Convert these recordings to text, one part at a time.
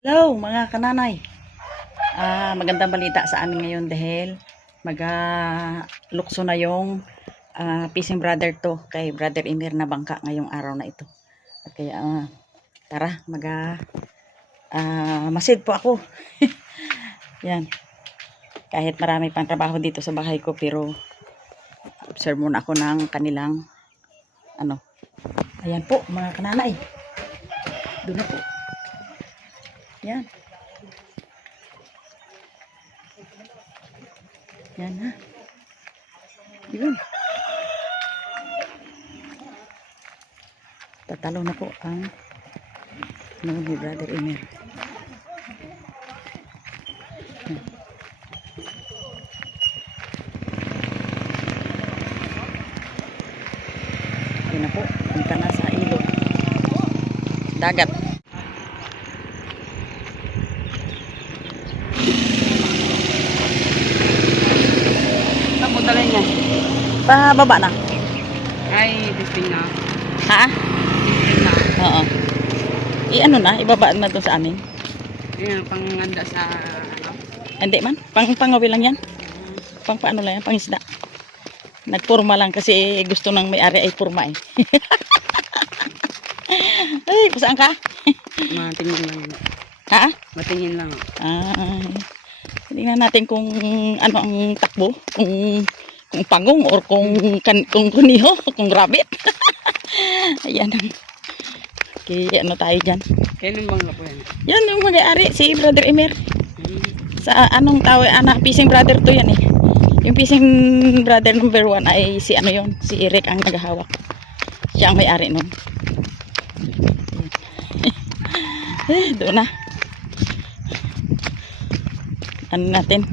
Hello mga kananay. Magandang balita sa amin ngayon dahil lukso na yung fishing brother to kay Brother Emir na bangka ngayong araw na ito. At kaya tara masid po ako. Yan. Kahit marami pang trabaho dito sa bahay ko pero observe muna ako ng kanilang ayan po mga kananay. Doon na po. Yan. Yan ha. Yun. Tatalo na po ang ni Brother Emir. Yun na po. Punta na sa ilog. Dagat. Saan mo dala niya? Pababa na. Ay, testing na. Ha? Testing na. Oo. I-ano na? Ibaba na doon sa amin? Ayan, panganda sa ano. Hindi man. Pangawi lang yan. Paano lang yan? Pangisda. Nagpurma lang kasi gusto ng may-ari ay purma eh. Ay, saan ka? Matingin lang. Ha? Matingin lang. Ay. Tingnan natin kung ano ang takbo. Kung pagong or kung kuniho, kung rabbit. Ayan. Okay, ano tayo dyan? Kailan bang lapo yan? Yan yung mag-aari, si Brother Emir. Hmm. Sa anong tao, fishing brother to yan eh. Yung fishing brother number 1 ay si ano yon, si Eric ang naghahawak. Siya ang may-ari nun. Doon na. Ano natin?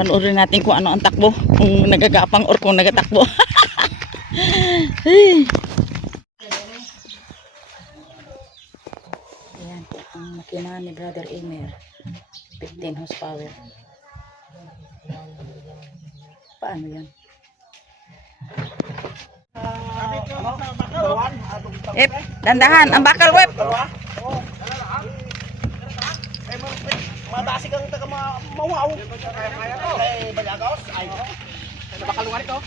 Panoorin natin kung ano ang takbo. Kung nagagapang or kung nagatakbo. Ayan, ang makina ni Brother Emir. 15 horsepower. Paano yan? Dandahan, ang bakal web. Madasi kang taga mawaw. Ay Balagaos ay. Bakalungan ito.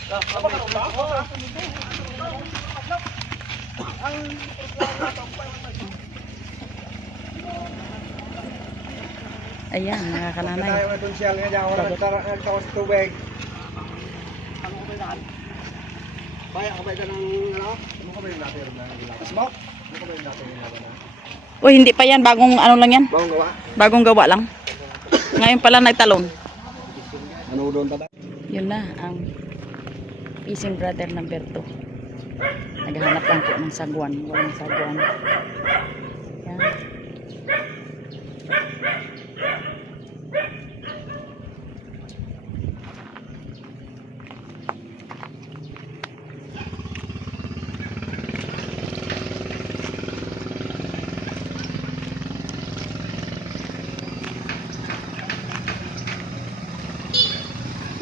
Ayan, mga kananay. Tayo na dun siya nga diyan ora nagtaos tubig. Ano ko ba yan? Baya ka ba ito ng ano? Ano ko ba yung natin na gilapas mo? Ano ko ba yung natin na? Uy, hindi pa yan. Bagong ano lang yan. Bagong gawa? Bagong gawa lang. Ngayon pala nagtalon. Ano doon tada? Yun na, ang fishing brother number 2. Naghahanap lang po ng sagwan. Walang sagwan. Yan.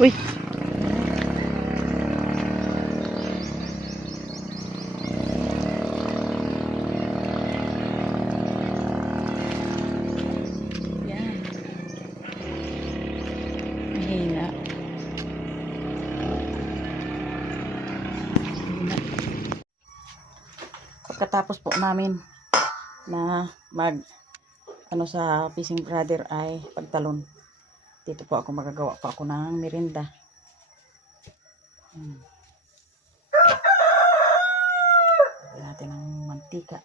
Uy. Yan. Mahina. Pagkatapos po namin na sa fishing brother ay pagtalon. Dito po ako magagawa po ako ng merienda. Lagyan natin ng mantika.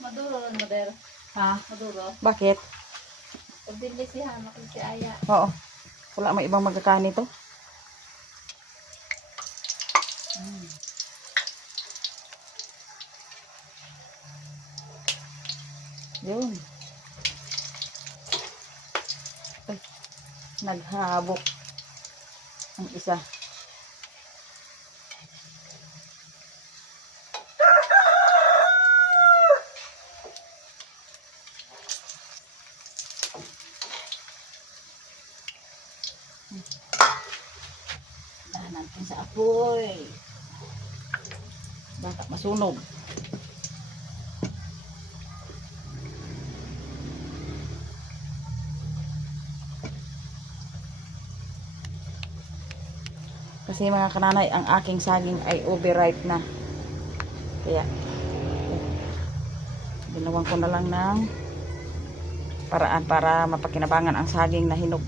Maduro ron, Mader. Ha? Maduro. Bakit? Pagdili si Hana kung si Aya. Oo. Wala may ibang magkakain nito. Yun. naghabok ang isa. Dahan natin sa apoy. Baka masunog. Kasi mga kananay, ang aking saging ay overripe na. Kaya, ginawan ko na lang ng paraan para mapakinabangan ang saging na hinog.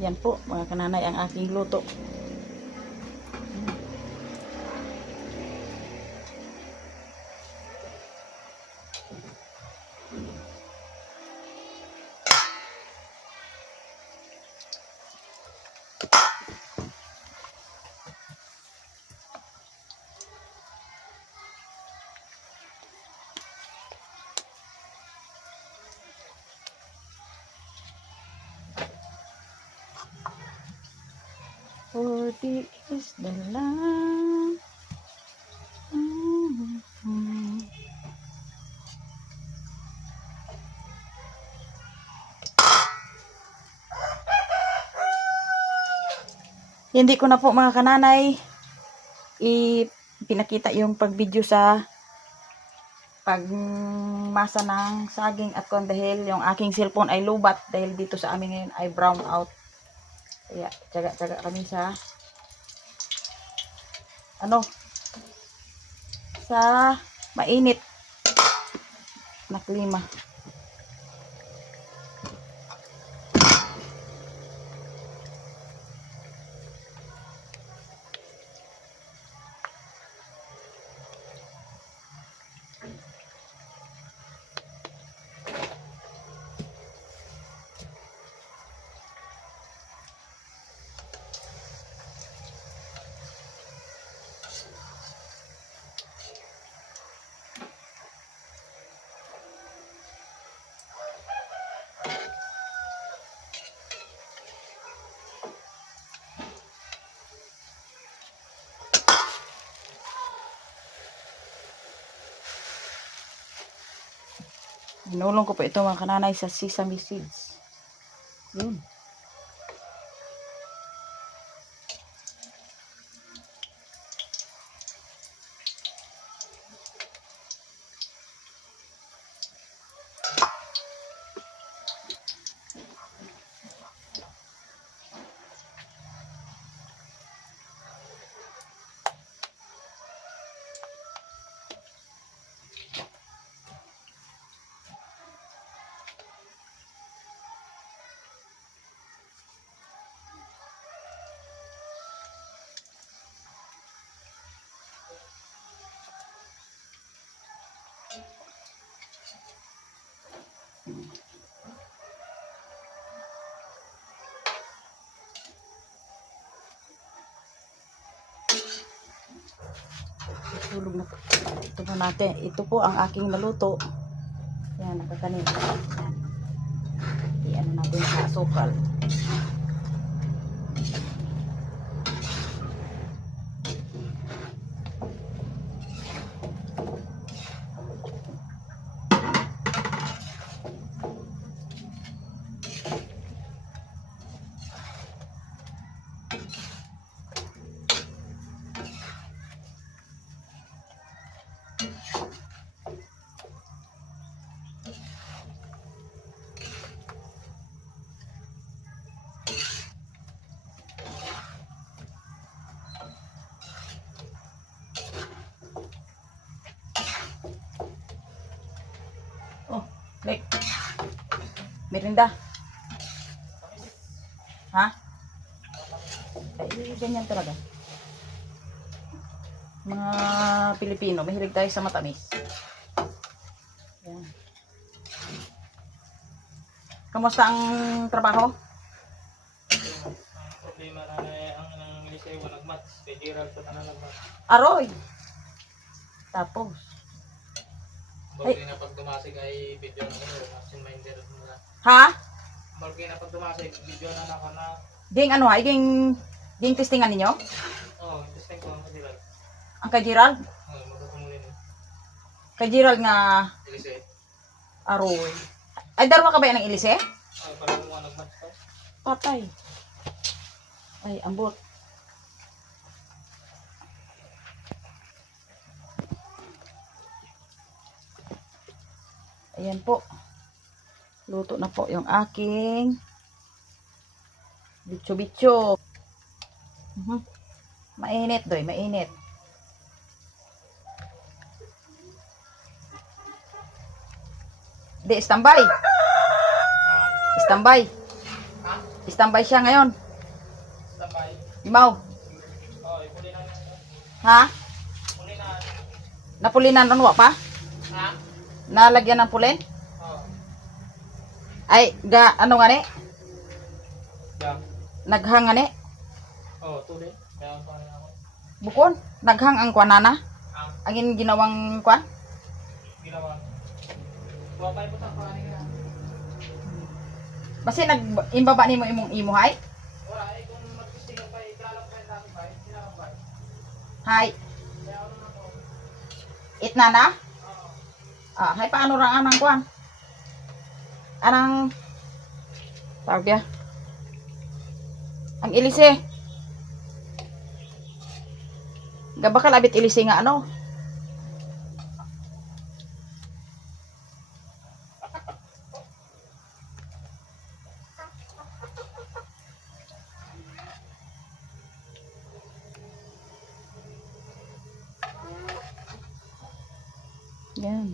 Yan po mga kananay ang aking luto. Forty is the line. Hindi ko na po mga kananay pinakita yung pag-video sa pagmasa ng saging at kon dahil yung aking cellphone ay lubat dahil dito sa amin ngayon ay brown out. Kaya tsaga-tsaga kami sa sa mainit na klima. Inulong ko po ito mga kananay sa sesame seeds. Yun. Tulog na po. Ito po natin. Ito po ang aking naluto. Yan, nakakanin. Yan. I-ano natin sa asukal. Oh, Lek. Merinda. Ha? Ay, ganyan talaga. Mga Pilipino, mahilig tayo sa matamis. Yan. Kamusta ang trabaho? Problema na ang Liceo nagmatch, kay Gerald sa tanan nagmatch. Aroy. Tapos. Balki na pag tumasig ay video na ko, absent minded na. Ha? Balki na pag tumasig video na naka na. Ding ano ha? Ding testingan ninyo? Oh, interesting ko ang Gerald. Ang kay Gerald? Oh, magkukumulin. Kay Gerald nga Liceo. aroy. Ay, darwa ka ba yan ng ilise? Ay, parang mo nagmatch ka. Patay. Ay, ambot. Ayan po. Luto na po yung aking bitso-bitso. Mainit, doy. Mainit. Di, standby. Standby. Standby siya ngayon. Sabay. Imaw. Oh, ipuli na. Ha? Puli na. Napulinan ron wa pa? Ha? Nalagyan ng pulin? Oh. Ay, ano nga ni? Yeah. Naghang nga ni? Oh, tuli. Kaya pa rin ako. Bukon? Naghang ang kwanana? Ah, Ang ginawang kwan? ginawa. Wapay po sa panig na. Basi nag-imbaba ni mo imong imuhay? Wala, ay kung mag-testing pa, ikalap pa yung dati pa, sinakap pa. Hay. Kaya ano na po. Itna na? Oo. Ah, hay paano ra anang kwan? Anang tawag ya? Ang ilise. Gabakal abit ilise nga ano? Yan.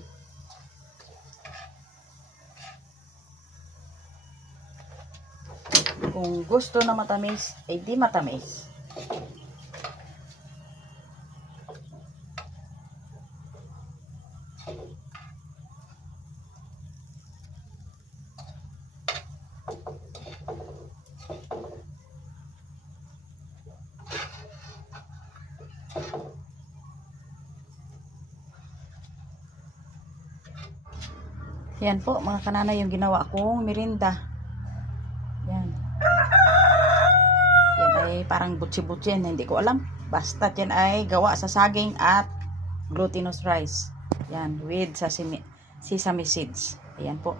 Kung gusto na matamis, ay di matamis. Yan po mga kananay yung ginawa kong merinda. Yan. Yan ay parang butsi-butsi yan. Hindi ko alam. Basta yan ay gawa sa saging at glutinous rice. Yan. With sesame seeds. Ayan po.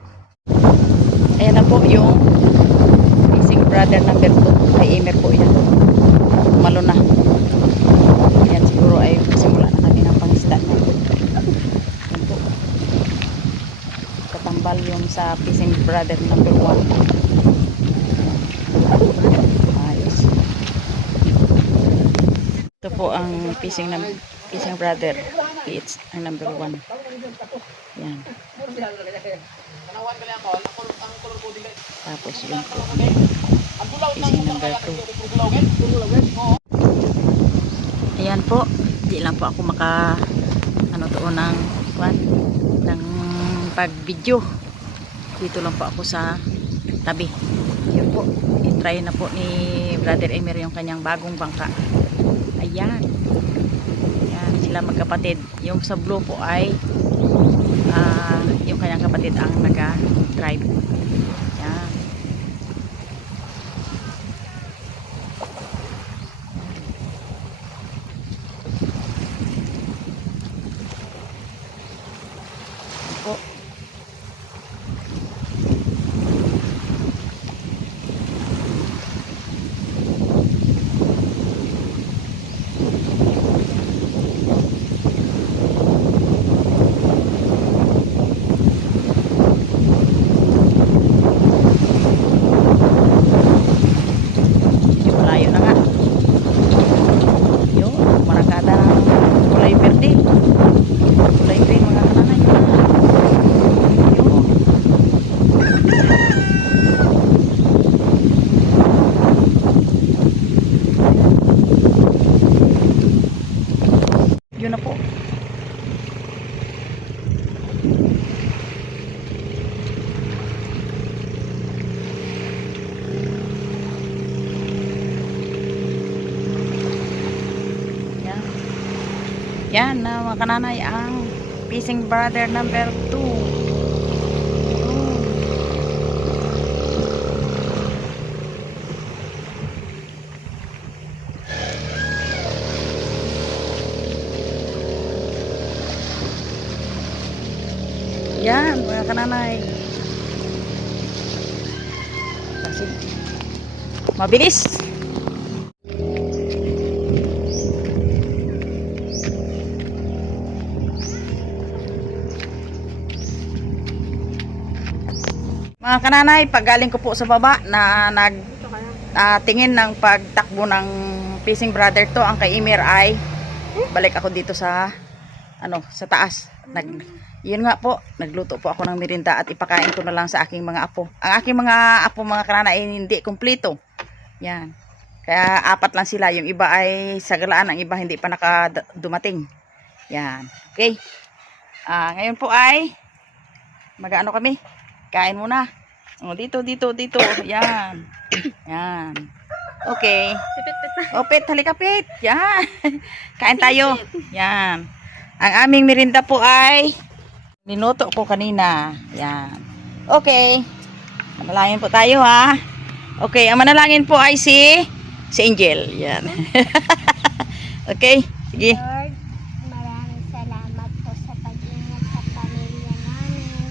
Ayan na po yung Missing Brother number 2. Kay Emer po yan. Malo na. Yan siguro ay simula na kami ng pangisda na. Yan po. Katambal yung sa Missing Brother number 1. Ayos. Ito po ang fishing brother. It's ang number 1. Yan. Tapos yun po. Fishing number 2. Ayan po. Di lang po ako ano doon ng pag-video. Dito lang po ako sa tabi. Yun po. I-try na po ni Brother Emer yung kanyang bagong bangka. Ayan. Ayan sila magkapatid. Yung sa blue po ay yung kanyang kapatid kapatid ang nag-drive. Yan. Po. Medyo malayo na nga. Yun, maragada ng kulay verde. Kulay green mga kananay. Yun. Yun na po. Yan. Yan na mga kananay ang Fishing Brother number 2. Yan mga kananay. Kasi mabilis. Mga kananay, paggaling ko po sa baba na tingin ng pagtakbo ng Fishing Brother to, ang kay Emir ay balik ako dito sa sa taas. Yun nga po, nagluto po ako ng merinda at ipakain ko na lang sa aking mga apo. Ang aking mga apo mga kananay ay hindi kumpleto. Yan. Kaya 4 lang sila. Yung iba ay sagalaan, ang iba hindi pa dumating. Yan. Okay. Ngayon po ay mag-ano kami? Kain muna. Dito. Yan. Yan. Okay. O, Pit, halika, Pit. Yan. Kain tayo. Yan. Ang aming merinda po ay niluto ko kanina. Yan. Okay. Manalangin po tayo, ha. Okay, ang manalangin po ay si Angel. Yan. Okay. Sige. Lord, maraming salamat po sa pag-ingat sa pamilya namin,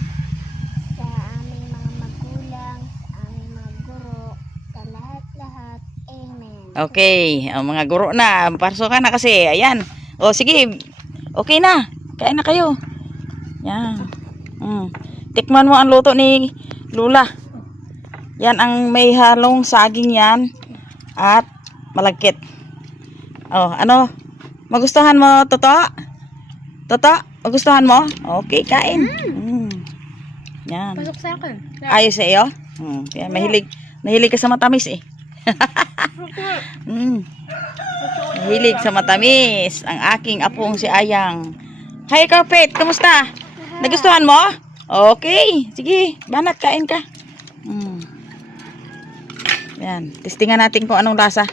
sa aming mga magulang, sa aming mga guro, sa lahat-lahat. Amen. Okay. Ang mga guro na. Parso ka na kasi. Ayan. O, sige. Okay na. Kain na kayo. Yan. Tikman mo ang luto ni Lula. Yan ang may halong saging yan. At malagkit. Oh, ano? Magustuhan mo, Toto? Toto? Magustuhan mo? Okay, kain. Yan. Pasok sa akin. Ayos sa iyo? Yan, mahilig ka sa matamis eh. Mahilig sa matamis ang aking apong si Ayang. Hi, Carpet, kamusta? Nagustuhan mo? Okay, sige, banat, kain ka. Yan, testingan natin kung anong lasa.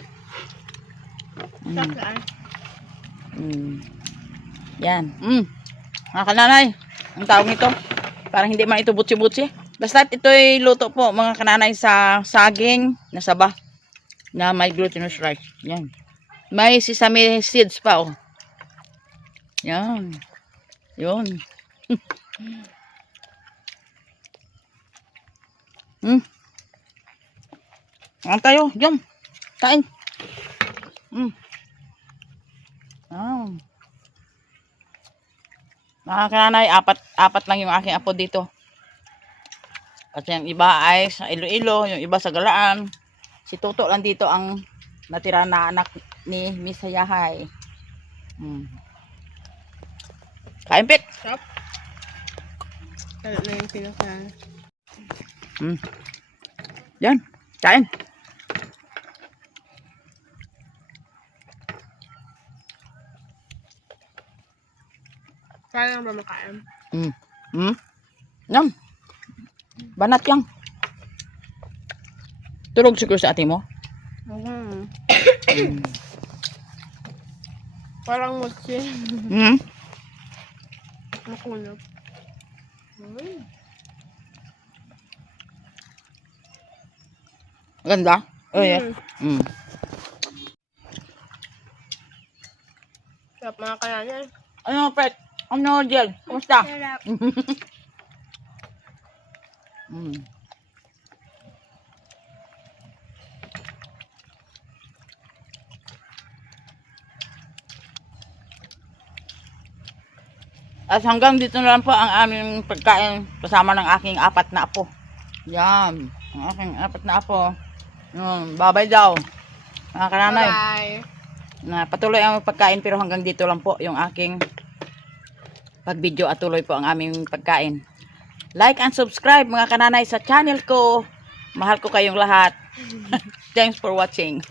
Yan. Mga kananay, ang tawag nito, parang hindi man ito butsi-butsi. Basta ito'y luto po mga kananay sa saging na saba na may glutinous rice. Yan. May sesame seeds pa, oh. Yan. Yun. Ang tayo, jom. Kain. Mga kananay, apat lang yung aking apo dito. Kasi yung iba ay sa Iloilo, yung iba sa Galaan. Si Toto lang dito ang natira na anak ni Miss Hayahay. Kain, Pit. Stop. Kaya na yung pinaka. Yan, kain. Kaya ba makain? Yan. Banat yang. Tulog siguro sa ate mo. Parang mochi. Hmm? Makunap. Ganda? Oh, yeah. Mm. Sarap mga kayanin. Ano, Pet? Ano, Jel? Kumusta? Sarap. Mm. At hanggang dito na lang po ang aming pagkain kasama ng aking 4 na apo. Yan. Ang aking 4 na apo. Babay daw. Mga kananay. Bye. Na patuloy ang pagkain pero hanggang dito lang po yung aking pag-video at tuloy po ang aming pagkain. Like and subscribe mga kananay sa channel ko. Mahal ko kayong lahat. Thanks for watching.